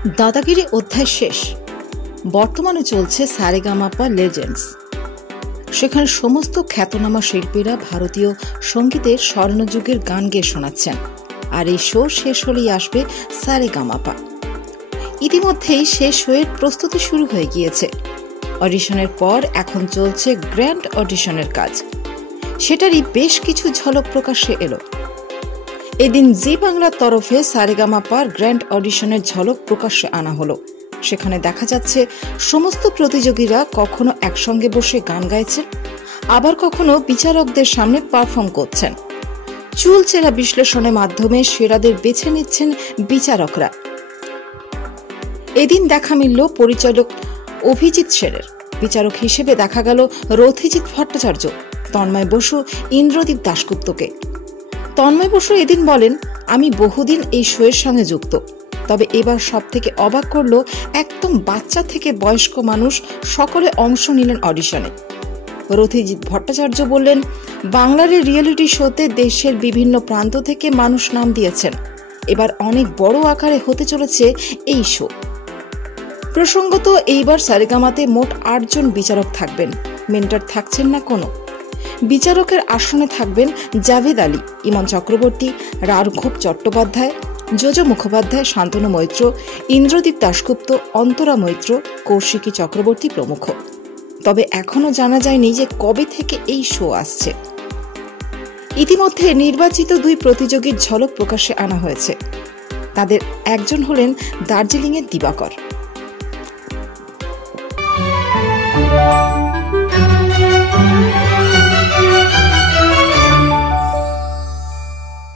দাদাগিরি অধ্যায় শেষ। বর্তমানে চলছে সারেগামাপা লেজেন্ডস। সেখানে সমস্ত খ্যাতনামা শিল্পীরা ভারতীয় সঙ্গীতের স্বর্ণযুগের গান গেয়ে শোনাচ্ছেন। আর এই শো শেষ হলেই আসবে সারেগামাপা। ইতিমধ্যেই শেষ শোয়ের প্রস্তুতি শুরু হয়ে গিয়েছে। অডিশনের পর এখন চলছে গ্র্যান্ড অডিশনের কাজ। সেটারই বেশ কিছু ঝলক প্রকাশ্যে এলো। এদিন জি বাংলার তরফে সারেগামাপার গ্র্যান্ড অডিশনের ঝলক প্রকাশ্যে আনা হলো। সেখানে দেখা যাচ্ছে সমস্ত প্রতিযোগীরা কখনো একসঙ্গে বসে গান গাইছেন, আবার কখনো বিচারকদের সামনে পারফর্ম করছেন। চুলচেরা বিশ্লেষণের মাধ্যমে সেরাদের বেছে নিচ্ছেন বিচারকরা। এদিন দেখা মিলল পরিচালক অভিজিৎ সেরের। বিচারক হিসেবে দেখা গেল রথিজিৎ ভট্টাচার্য, তন্ময় বসু, ইন্দ্রদীপ দাশগুপ্তকে। তন্ময় বসু এদিন বলেন, আমি বহুদিন এই শোয়ের সঙ্গে যুক্ত, তবে এবার সব থেকে অবাক করল একদম বাচ্চা থেকে বয়স্ক মানুষ সকলে অংশ নিলেন অডিশনে। রথিজিৎ ভট্টাচার্য বললেন, বাংলার রিয়েলিটি শোতে দেশের বিভিন্ন প্রান্ত থেকে মানুষ নাম দিয়েছেন। এবার অনেক বড় আকারে হতে চলেছে এই শো। প্রসঙ্গত এইবার সারেগামাতে মোট 8 জন বিচারক থাকবেন, মেন্টর থাকছেন না কোনো। বিচারকের আসনে থাকবেন জাভেদ আলী, ইমন চক্রবর্তী, রাঘব চট্টোপাধ্যায়, যোজো মুখোপাধ্যায়, শান্তনু মৈত্র, ইন্দ্রদীপ দাশগুপ্ত, অন্তরা মৈত্র, কৌশিকী চক্রবর্তী প্রমুখ। তবে এখনো জানা যায়নি যে কবে থেকে এই শো আসছে। ইতিমধ্যে নির্বাচিত 2 প্রতিযোগীর ঝলক প্রকাশ্যে আনা হয়েছে। তাদের একজন হলেন দার্জিলিংয়ের দিবাকর।